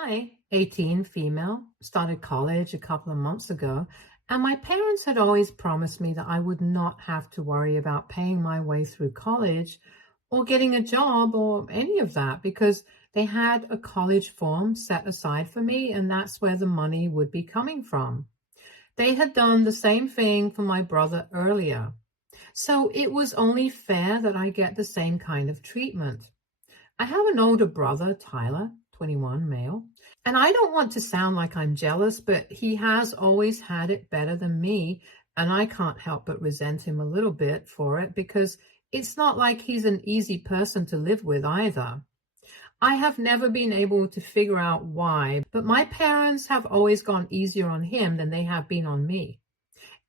I, 18, female, started college a couple of months ago, and my parents had always promised me that I would not have to worry about paying my way through college or getting a job or any of that because they had a college form set aside for me, and that's where the money would be coming from. They had done the same thing for my brother earlier. So it was only fair that I get the same kind of treatment. I have an older brother, Tyler, 21, male, and I don't want to sound like I'm jealous, but he has always had it better than me, and I can't help but resent him a little bit for it because it's not like he's an easy person to live with either. I have never been able to figure out why, but my parents have always gone easier on him than they have been on me.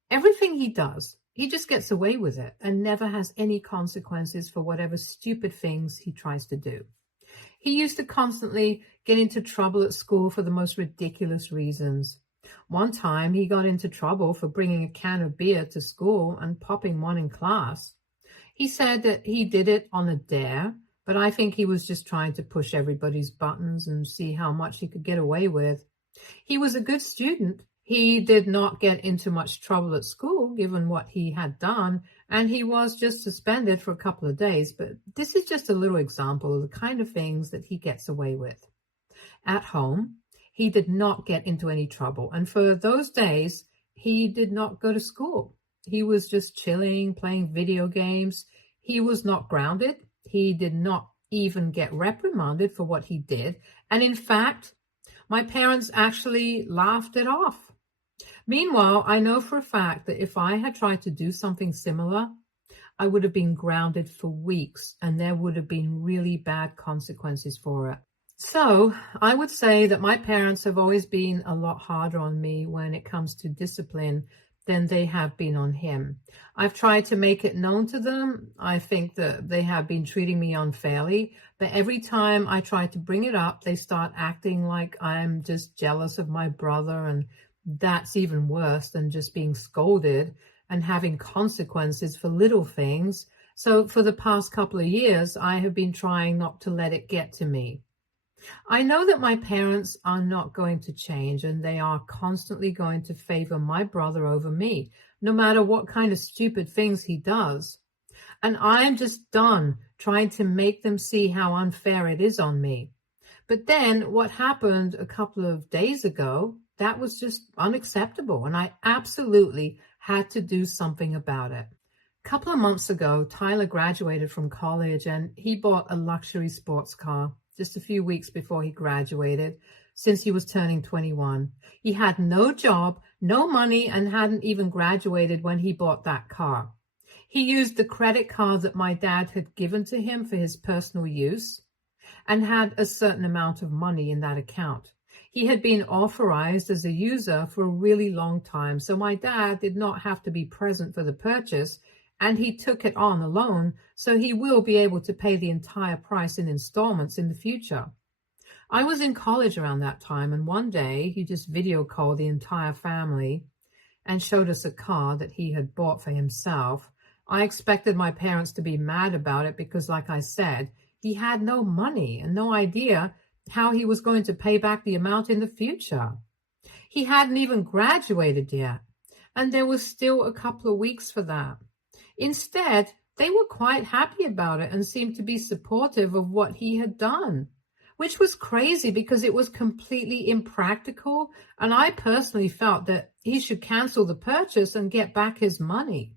Everything he does, he just gets away with it and never has any consequences for whatever stupid things he tries to do. He used to constantly get into trouble at school for the most ridiculous reasons. One time he got into trouble for bringing a can of beer to school and popping one in class. He said that he did it on a dare, but I think he was just trying to push everybody's buttons and see how much he could get away with. He was a good student. He did not get into much trouble at school, given what he had done, and he was just suspended for a couple of days. But this is just a little example of the kind of things that he gets away with. At home, he did not get into any trouble, and for those days, he did not go to school. He was just chilling, playing video games. He was not grounded. He did not even get reprimanded for what he did. And in fact, my parents actually laughed it off. Meanwhile, I know for a fact that if I had tried to do something similar, I would have been grounded for weeks and there would have been really bad consequences for it. So I would say that my parents have always been a lot harder on me when it comes to discipline than they have been on him. I've tried to make it known to them. I think that they have been treating me unfairly, but every time I try to bring it up, they start acting like I'm just jealous of my brother, and that's even worse than just being scolded and having consequences for little things. So for the past couple of years, I have been trying not to let it get to me. I know that my parents are not going to change, and they are constantly going to favor my brother over me, no matter what kind of stupid things he does. And I'm just done trying to make them see how unfair it is on me. But then what happened a couple of days ago, that was just unacceptable, and I absolutely had to do something about it. A couple of months ago, Tyler graduated from college, and he bought a luxury sports car just a few weeks before he graduated, since he was turning 21. He had no job, no money, and hadn't even graduated when he bought that car. He used the credit card that my dad had given to him for his personal use and had a certain amount of money in that account. He had been authorized as a user for a really long time, so my dad did not have to be present for the purchase, and he took it on alone, so he will be able to pay the entire price in installments in the future. I was in college around that time, and one day he just video called the entire family and showed us a car that he had bought for himself. I expected my parents to be mad about it because, like I said, he had no money and no idea how he was going to pay back the amount in the future. He hadn't even graduated yet, and there was still a couple of weeks for that. Instead, they were quite happy about it and seemed to be supportive of what he had done, which was crazy because it was completely impractical, and I personally felt that he should cancel the purchase and get back his money.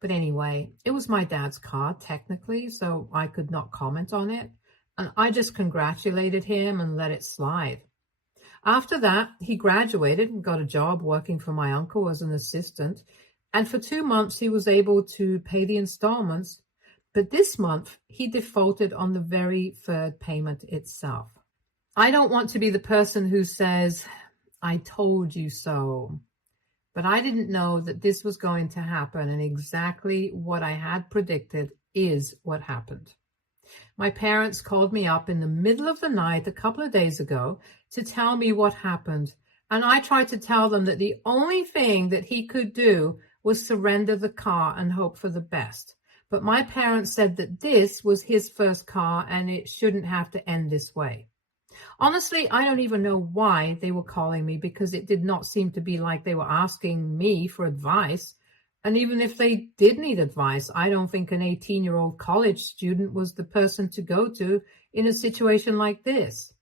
But anyway, it was my dad's car, technically, so I could not comment on it, and I just congratulated him and let it slide. After that, he graduated and got a job working for my uncle as an assistant, and for 2 months he was able to pay the installments, but this month he defaulted on the very third payment itself. I don't want to be the person who says, "I told you so," but I didn't know that this was going to happen, and exactly what I had predicted is what happened. My parents called me up in the middle of the night a couple of days ago to tell me what happened, and I tried to tell them that the only thing that he could do was surrender the car and hope for the best. But my parents said that this was his first car and it shouldn't have to end this way. Honestly, I don't even know why they were calling me because it did not seem to be like they were asking me for advice. And even if they did need advice, I don't think an 18-year-old college student was the person to go to in a situation like this.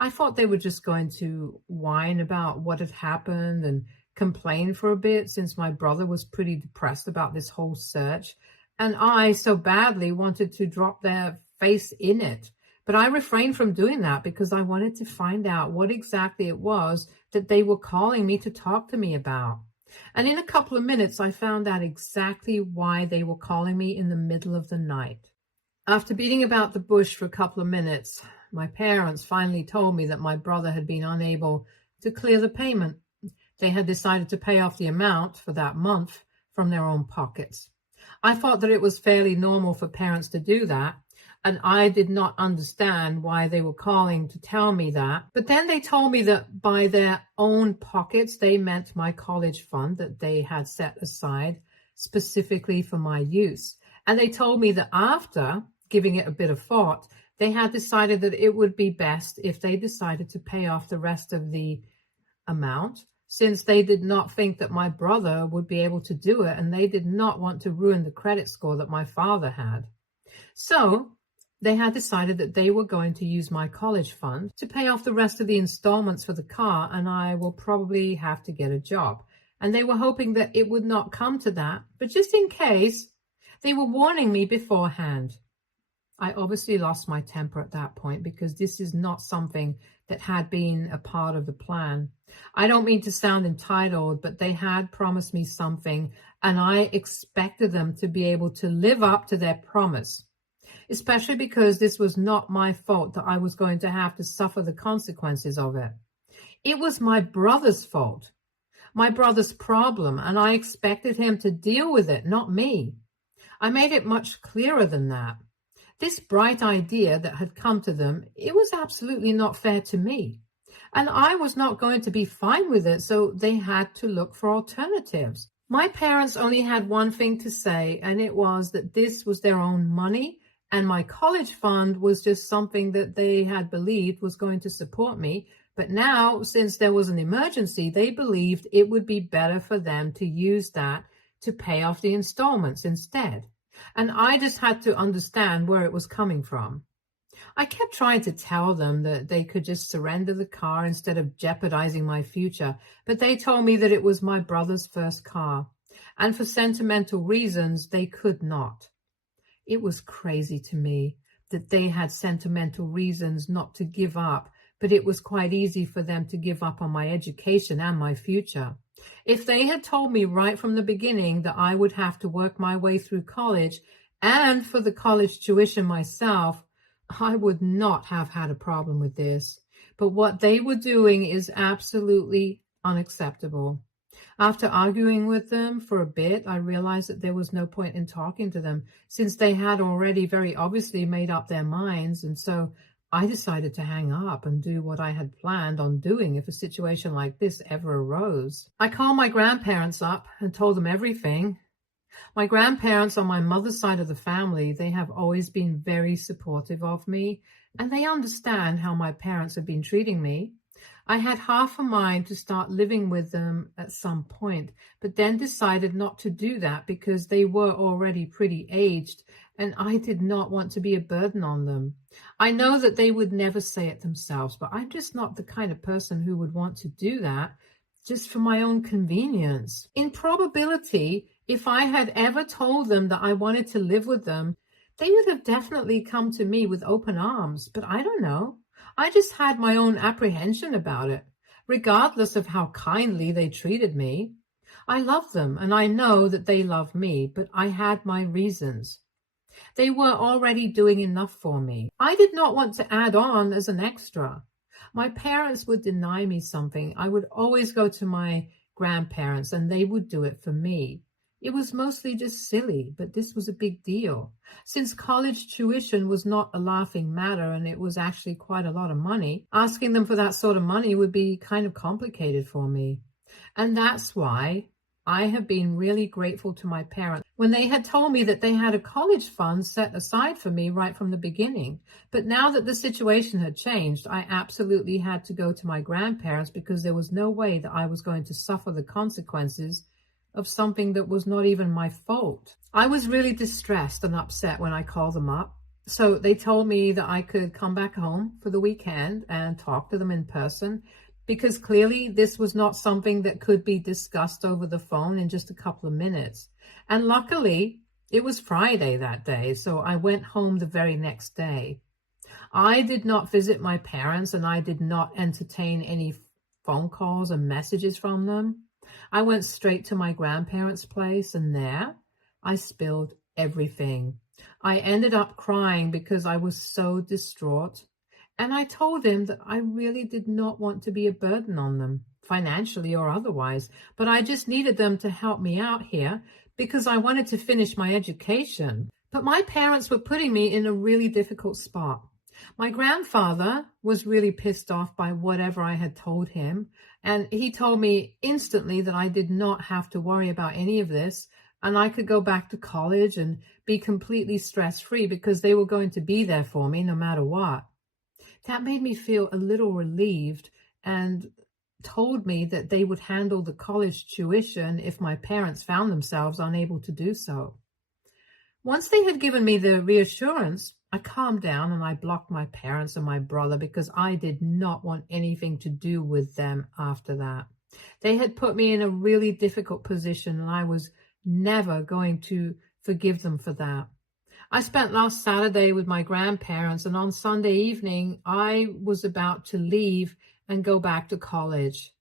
I thought they were just going to whine about what had happened and complain for a bit since my brother was pretty depressed about this whole search. And I so badly wanted to drop their face in it. But I refrained from doing that because I wanted to find out what exactly it was that they were calling me to talk to me about. And in a couple of minutes, I found out exactly why they were calling me in the middle of the night. After beating about the bush for a couple of minutes, my parents finally told me that my brother had been unable to clear the payment. They had decided to pay off the amount for that month from their own pockets. I thought that it was fairly normal for parents to do that, and I did not understand why they were calling to tell me that. But then they told me that by their own pockets, they meant my college fund that they had set aside specifically for my use. And they told me that after giving it a bit of thought, they had decided that it would be best if they decided to pay off the rest of the amount, since they did not think that my brother would be able to do it, and they did not want to ruin the credit score that my father had. So they had decided that they were going to use my college fund to pay off the rest of the installments for the car, and I will probably have to get a job. And they were hoping that it would not come to that, but just in case, they were warning me beforehand. I obviously lost my temper at that point because this is not something that had been a part of the plan. I don't mean to sound entitled, but they had promised me something, and I expected them to be able to live up to their promise, especially because this was not my fault that I was going to have to suffer the consequences of it. It was my brother's fault, my brother's problem, and I expected him to deal with it, not me. I made it much clearer than that. This bright idea that had come to them, it was absolutely not fair to me. And I was not going to be fine with it, so they had to look for alternatives. My parents only had one thing to say, and it was that this was their own money, and my college fund was just something that they had believed was going to support me. But now, since there was an emergency, they believed it would be better for them to use that to pay off the installments instead. And I just had to understand where it was coming from. I kept trying to tell them that they could just surrender the car instead of jeopardizing my future, but they told me that it was my brother's first car, and for sentimental reasons, they could not. It was crazy to me that they had sentimental reasons not to give up, but it was quite easy for them to give up on my education and my future. If they had told me right from the beginning that I would have to work my way through college and for the college tuition myself, I would not have had a problem with this. But what they were doing is absolutely unacceptable. After arguing with them for a bit, I realized that there was no point in talking to them since they had already very obviously made up their minds, and so I decided to hang up and do what I had planned on doing if a situation like this ever arose. I called my grandparents up and told them everything. My grandparents on my mother's side of the family, they have always been very supportive of me, and they understand how my parents have been treating me. I had half a mind to start living with them at some point, but then decided not to do that because they were already pretty aged, and I did not want to be a burden on them. I know that they would never say it themselves, but I'm just not the kind of person who would want to do that just for my own convenience. In probability, if I had ever told them that I wanted to live with them, they would have definitely come to me with open arms, but I don't know. I just had my own apprehension about it, regardless of how kindly they treated me. I love them, and I know that they love me, but I had my reasons. They were already doing enough for me. I did not want to add on as an extra. My parents would deny me something. I would always go to my grandparents, and they would do it for me. It was mostly just silly, but this was a big deal. Since college tuition was not a laughing matter and it was actually quite a lot of money, asking them for that sort of money would be kind of complicated for me. And that's why I have been really grateful to my parents when they had told me that they had a college fund set aside for me right from the beginning. But now that the situation had changed, I absolutely had to go to my grandparents because there was no way that I was going to suffer the consequences of something that was not even my fault. I was really distressed and upset when I called them up. So they told me that I could come back home for the weekend and talk to them in person, because clearly this was not something that could be discussed over the phone in just a couple of minutes. And luckily, it was Friday that day, so I went home the very next day. I did not visit my parents, and I did not entertain any phone calls and messages from them. I went straight to my grandparents' place, and there I spilled everything. I ended up crying because I was so distraught. And I told him that I really did not want to be a burden on them, financially or otherwise, but I just needed them to help me out here because I wanted to finish my education. But my parents were putting me in a really difficult spot. My grandfather was really pissed off by whatever I had told him, and he told me instantly that I did not have to worry about any of this, and I could go back to college and be completely stress-free because they were going to be there for me no matter what. That made me feel a little relieved and told me that they would handle the college tuition if my parents found themselves unable to do so. Once they had given me the reassurance, I calmed down and I blocked my parents and my brother because I did not want anything to do with them after that. They had put me in a really difficult position, and I was never going to forgive them for that. I spent last Saturday with my grandparents, and on Sunday evening, I was about to leave and go back to college.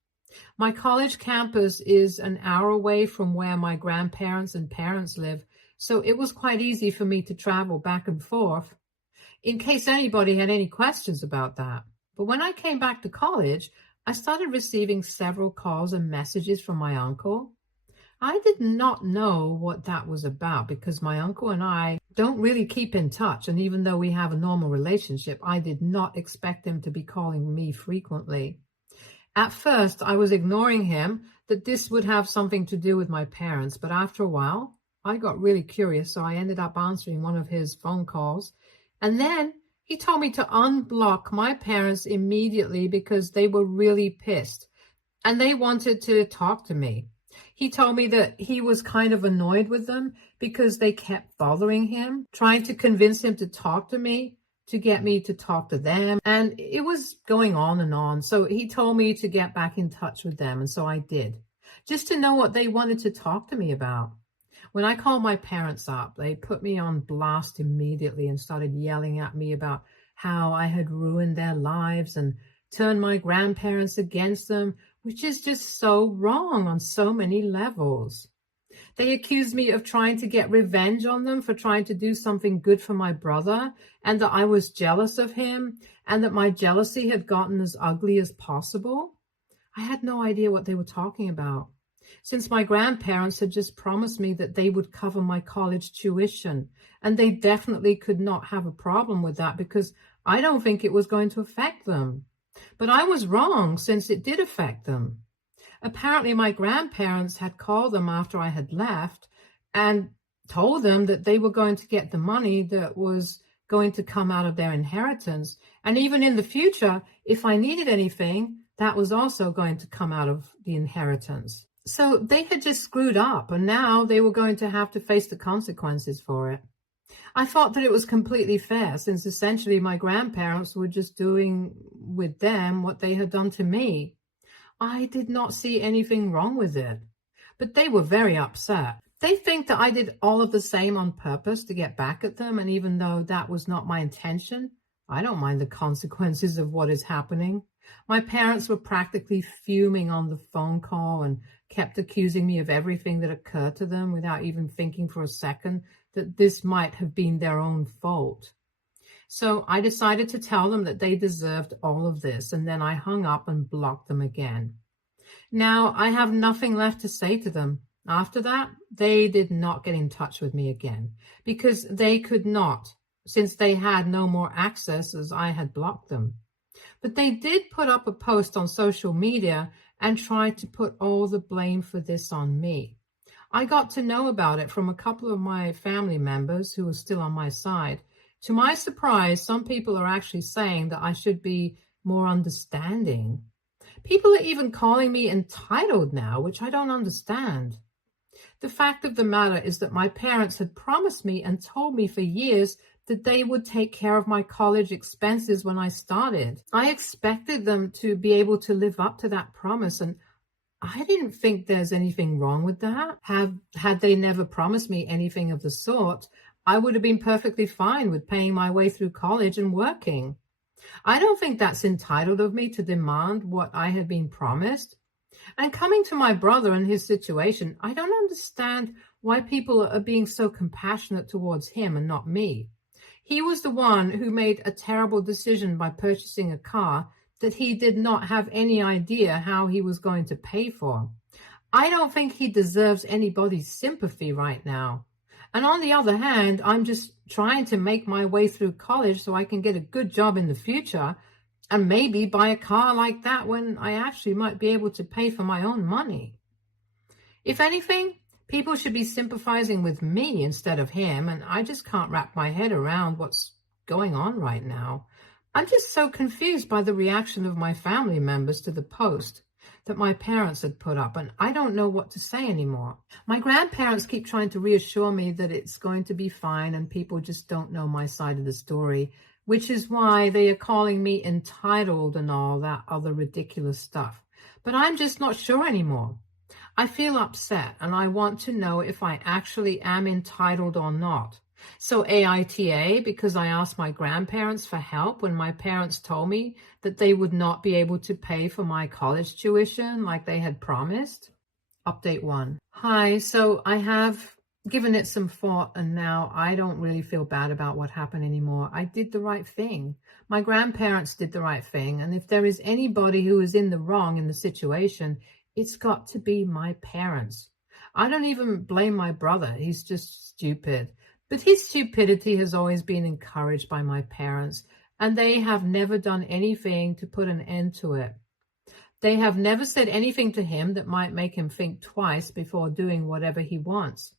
My college campus is an hour away from where my grandparents and parents live, so it was quite easy for me to travel back and forth, in case anybody had any questions about that. But when I came back to college, I started receiving several calls and messages from my uncle. I did not know what that was about because my uncle and I don't really keep in touch, and even though we have a normal relationship, I did not expect him to be calling me frequently. At first, I was ignoring him, that this would have something to do with my parents, but after a while, I got really curious, so I ended up answering one of his phone calls. And then he told me to unblock my parents immediately because they were really pissed and they wanted to talk to me. He told me that he was kind of annoyed with them because they kept bothering him, trying to convince him to talk to me, to get me to talk to them. And it was going on and on. So he told me to get back in touch with them. And so I did, just to know what they wanted to talk to me about. When I called my parents up, they put me on blast immediately and started yelling at me about how I had ruined their lives and turned my grandparents against them, which is just so wrong on so many levels. They accused me of trying to get revenge on them for trying to do something good for my brother, and that I was jealous of him, and that my jealousy had gotten as ugly as possible. I had no idea what they were talking about, since my grandparents had just promised me that they would cover my college tuition, and they definitely could not have a problem with that because I don't think it was going to affect them. But I was wrong, since it did affect them. Apparently, my grandparents had called them after I had left and told them that they were going to get the money that was going to come out of their inheritance. And even in the future, if I needed anything, that was also going to come out of the inheritance. So they had just screwed up, and now they were going to have to face the consequences for it. I thought that it was completely fair, since essentially my grandparents were just doing with them what they had done to me. I did not see anything wrong with it, but they were very upset. They think that I did all of the same on purpose to get back at them, and even though that was not my intention, I don't mind the consequences of what is happening. My parents were practically fuming on the phone call and kept accusing me of everything that occurred to them without even thinking for a second that this might have been their own fault. So I decided to tell them that they deserved all of this, and then I hung up and blocked them again. Now, I have nothing left to say to them. After that, they did not get in touch with me again, because they could not, since they had no more access as I had blocked them. But they did put up a post on social media and tried to put all the blame for this on me. I got to know about it from a couple of my family members who are still on my side. To my surprise, some people are actually saying that I should be more understanding. People are even calling me entitled now, which I don't understand. The fact of the matter is that my parents had promised me and told me for years that they would take care of my college expenses when I started. I expected them to be able to live up to that promise, and I didn't think there's anything wrong with that. Had they never promised me anything of the sort, I would have been perfectly fine with paying my way through college and working. I don't think that's entitled of me to demand what I had been promised. And coming to my brother and his situation, I don't understand why people are being so compassionate towards him and not me. He was the one who made a terrible decision by purchasing a car that he did not have any idea how he was going to pay for. I don't think he deserves anybody's sympathy right now. And on the other hand, I'm just trying to make my way through college so I can get a good job in the future and maybe buy a car like that when I actually might be able to pay for my own money. If anything, people should be sympathizing with me instead of him, and I just can't wrap my head around what's going on right now. I'm just so confused by the reaction of my family members to the post that my parents had put up, and I don't know what to say anymore. My grandparents keep trying to reassure me that it's going to be fine and people just don't know my side of the story, which is why they are calling me entitled and all that other ridiculous stuff. But I'm just not sure anymore. I feel upset and I want to know if I actually am entitled or not. So AITA, because I asked my grandparents for help when my parents told me that they would not be able to pay for my college tuition like they had promised. Update 1. Hi, so I have given it some thought and now I don't really feel bad about what happened anymore. I did the right thing. My grandparents did the right thing. And if there is anybody who is in the wrong in the situation, it's got to be my parents. I don't even blame my brother. He's just stupid. But his stupidity has always been encouraged by my parents, and they have never done anything to put an end to it. They have never said anything to him that might make him think twice before doing whatever he wants.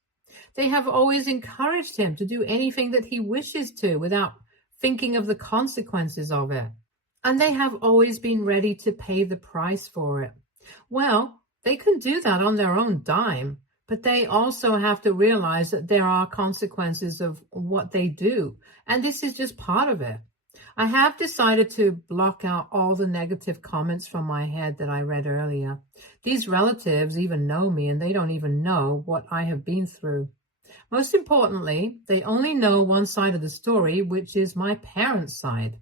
They have always encouraged him to do anything that he wishes to without thinking of the consequences of it. And they have always been ready to pay the price for it. Well, they can do that on their own dime. But they also have to realize that there are consequences of what they do. And this is just part of it. I have decided to block out all the negative comments from my head that I read earlier. These relatives even know me and they don't even know what I have been through. Most importantly, they only know one side of the story, which is my parents' side.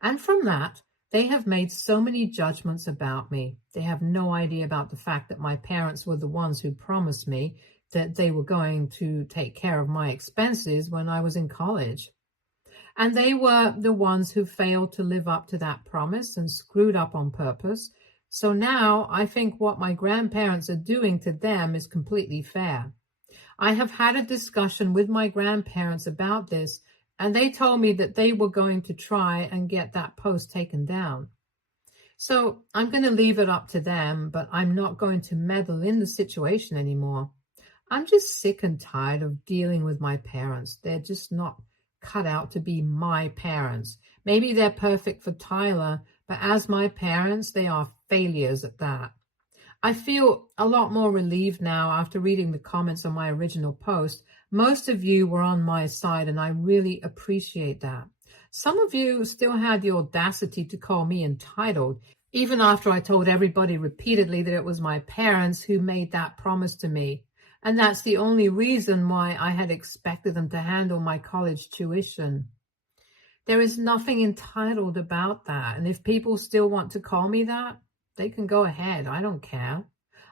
And from that, they have made so many judgments about me. They have no idea about the fact that my parents were the ones who promised me that they were going to take care of my expenses when I was in college. And they were the ones who failed to live up to that promise and screwed up on purpose. So now I think what my grandparents are doing to them is completely fair. I have had a discussion with my grandparents about this, and they told me that they were going to try and get that post taken down. So I'm going to leave it up to them, but I'm not going to meddle in the situation anymore. I'm just sick and tired of dealing with my parents. They're just not cut out to be my parents. Maybe they're perfect for Tyler, but as my parents, they are failures at that. I feel a lot more relieved now after reading the comments on my original post. Most of you were on my side, and I really appreciate that. Some of you still had the audacity to call me entitled, even after I told everybody repeatedly that it was my parents who made that promise to me. And that's the only reason why I had expected them to handle my college tuition. There is nothing entitled about that. And if people still want to call me that, they can go ahead. I don't care.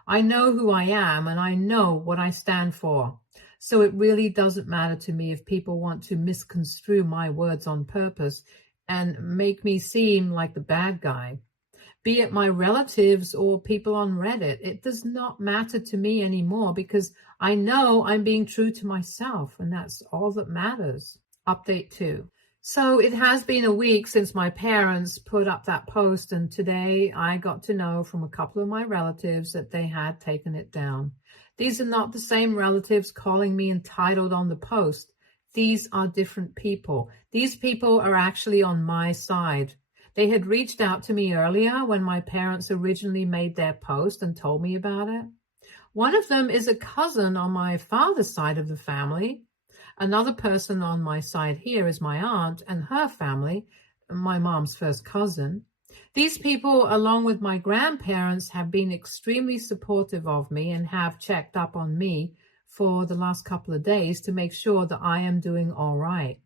I know who I am and I know what I stand for. So it really doesn't matter to me if people want to misconstrue my words on purpose and make me seem like the bad guy. Be it my relatives or people on Reddit, it does not matter to me anymore because I know I'm being true to myself, and that's all that matters. Update 2. So it has been a week since my parents put up that post, and today I got to know from a couple of my relatives that they had taken it down. These are not the same relatives calling me entitled on the post. These are different people. These people are actually on my side. They had reached out to me earlier when my parents originally made their post and told me about it. One of them is a cousin on my father's side of the family. Another person on my side here is my aunt and her family, my mom's first cousin. These people, along with my grandparents, have been extremely supportive of me and have checked up on me for the last couple of days to make sure that I am doing all right.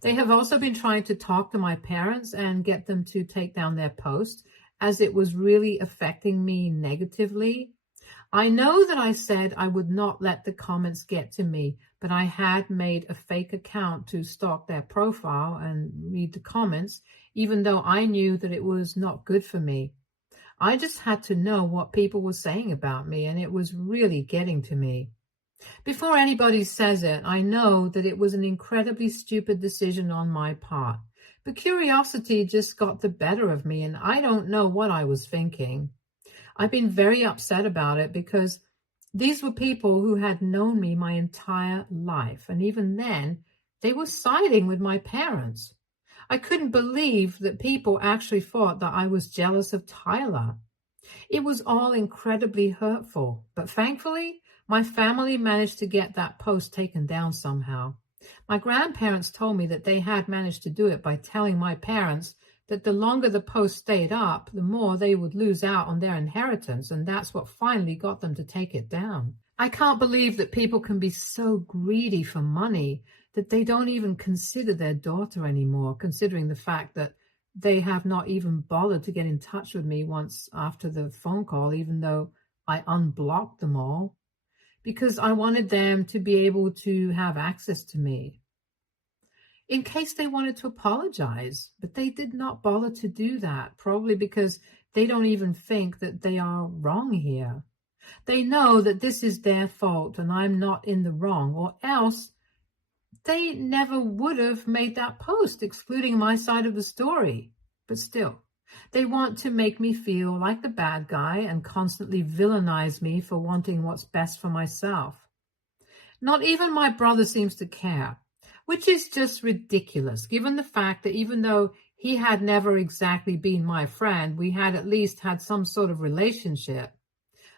They have also been trying to talk to my parents and get them to take down their post, as it was really affecting me negatively. I know that I said I would not let the comments get to me, but I had made a fake account to stalk their profile and read the comments, even though I knew that it was not good for me. I just had to know what people were saying about me, and it was really getting to me. Before anybody says it, I know that it was an incredibly stupid decision on my part, but curiosity just got the better of me, and I don't know what I was thinking. I've been very upset about it because these were people who had known me my entire life. And even then, they were siding with my parents. I couldn't believe that people actually thought that I was jealous of Tyler. It was all incredibly hurtful. But thankfully, my family managed to get that post taken down somehow. My grandparents told me that they had managed to do it by telling my parents that the longer the post stayed up, the more they would lose out on their inheritance, and that's what finally got them to take it down. I can't believe that people can be so greedy for money that they don't even consider their daughter anymore, considering the fact that they have not even bothered to get in touch with me once after the phone call, even though I unblocked them all, because I wanted them to be able to have access to me in case they wanted to apologize. But they did not bother to do that, probably because they don't even think that they are wrong here. They know that this is their fault and I'm not in the wrong, or else they never would have made that post excluding my side of the story. But still, they want to make me feel like the bad guy and constantly villainize me for wanting what's best for myself. Not even my brother seems to care, which is just ridiculous, given the fact that even though he had never exactly been my friend, we had at least had some sort of relationship.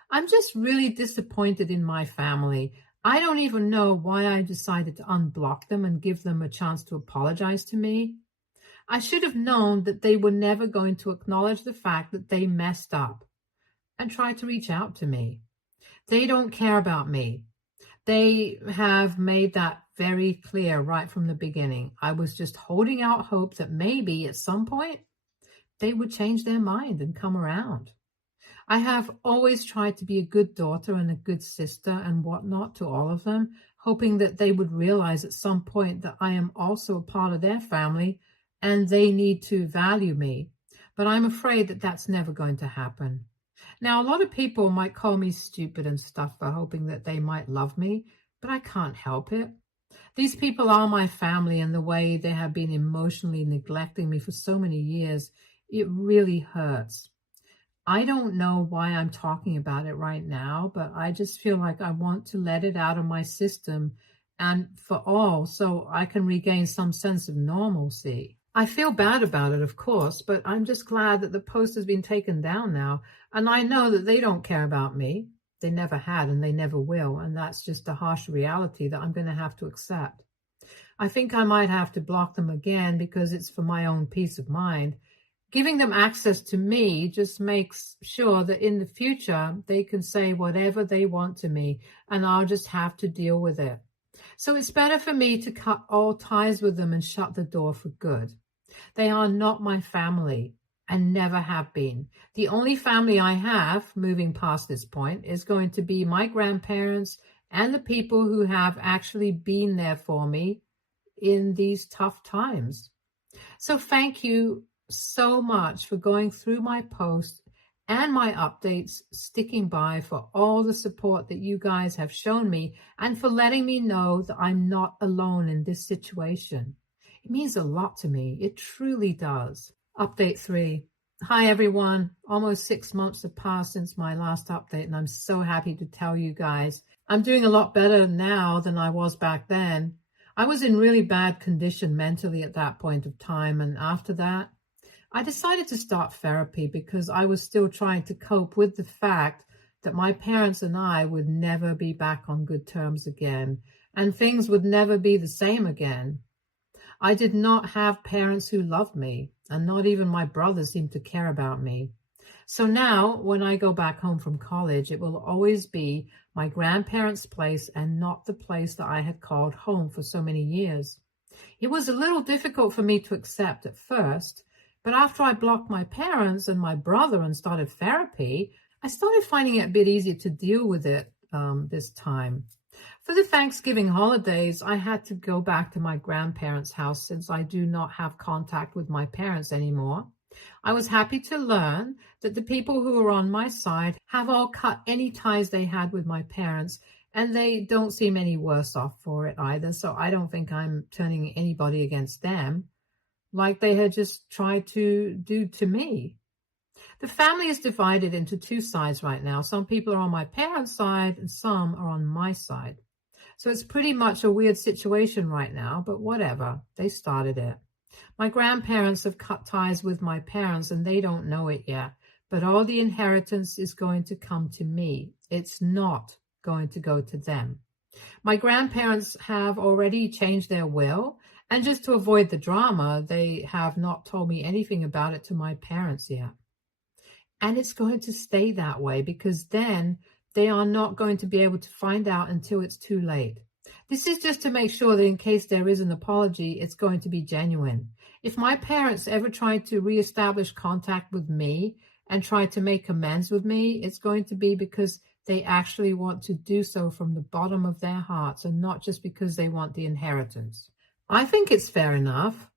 I'm just really disappointed in my family. I don't even know why I decided to unblock them and give them a chance to apologize to me. I should have known that they were never going to acknowledge the fact that they messed up and try to reach out to me. They don't care about me. They have made that very clear right from the beginning. I was just holding out hope that maybe at some point they would change their mind and come around. I have always tried to be a good daughter and a good sister and whatnot to all of them, hoping that they would realize at some point that I am also a part of their family and they need to value me. But I'm afraid that that's never going to happen. Now, a lot of people might call me stupid and stuff for hoping that they might love me, but I can't help it. These people are my family, and the way they have been emotionally neglecting me for so many years, it really hurts. I don't know why I'm talking about it right now, but I just feel like I want to let it out of my system and for all, so I can regain some sense of normalcy. I feel bad about it, of course, but I'm just glad that the post has been taken down now, and I know that they don't care about me. They never had and they never will, and that's just a harsh reality that I'm going to have to accept. I think I might have to block them again because it's for my own peace of mind. Giving them access to me just makes sure that in the future they can say whatever they want to me, and I'll just have to deal with it. So it's better for me to cut all ties with them and shut the door for good. They are not my family and never have been. The only family I have, moving past this point, is going to be my grandparents and the people who have actually been there for me in these tough times. So thank you so much for going through my posts and my updates, sticking by, for all the support that you guys have shown me, and for letting me know that I'm not alone in this situation. It means a lot to me. It truly does. Update 3. Hi, everyone. Almost 6 months have passed since my last update, and I'm so happy to tell you guys I'm doing a lot better now than I was back then. I was in really bad condition mentally at that point of time, and after that, I decided to start therapy because I was still trying to cope with the fact that my parents and I would never be back on good terms again, and things would never be the same again. I did not have parents who loved me, and not even my brothers seemed to care about me. So now, when I go back home from college, it will always be my grandparents' place and not the place that I had called home for so many years. It was a little difficult for me to accept at first, but after I blocked my parents and my brother and started therapy, I started finding it a bit easier to deal with it this time. For the Thanksgiving holidays, I had to go back to my grandparents' house since I do not have contact with my parents anymore. I was happy to learn that the people who are on my side have all cut any ties they had with my parents, and they don't seem any worse off for it either, so I don't think I'm turning anybody against them, like they had just tried to do to me. The family is divided into two sides right now. Some people are on my parents' side and some are on my side. So it's pretty much a weird situation right now, but whatever. They started it. My grandparents have cut ties with my parents and they don't know it yet, but all the inheritance is going to come to me. It's not going to go to them. My grandparents have already changed their will, and just to avoid the drama, they have not told me anything about it to my parents yet. And it's going to stay that way because then they are not going to be able to find out until it's too late. This is just to make sure that in case there is an apology, it's going to be genuine. If my parents ever try to reestablish contact with me and try to make amends with me, it's going to be because they actually want to do so from the bottom of their hearts and not just because they want the inheritance. I think it's fair enough.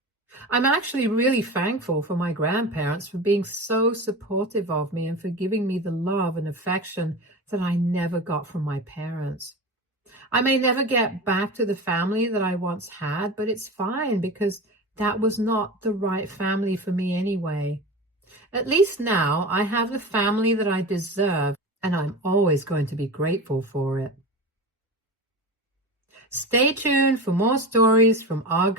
I'm actually really thankful for my grandparents for being so supportive of me and for giving me the love and affection that I never got from my parents. I may never get back to the family that I once had, but it's fine because that was not the right family for me anyway. At least now I have the family that I deserve, and I'm always going to be grateful for it. Stay tuned for more stories from our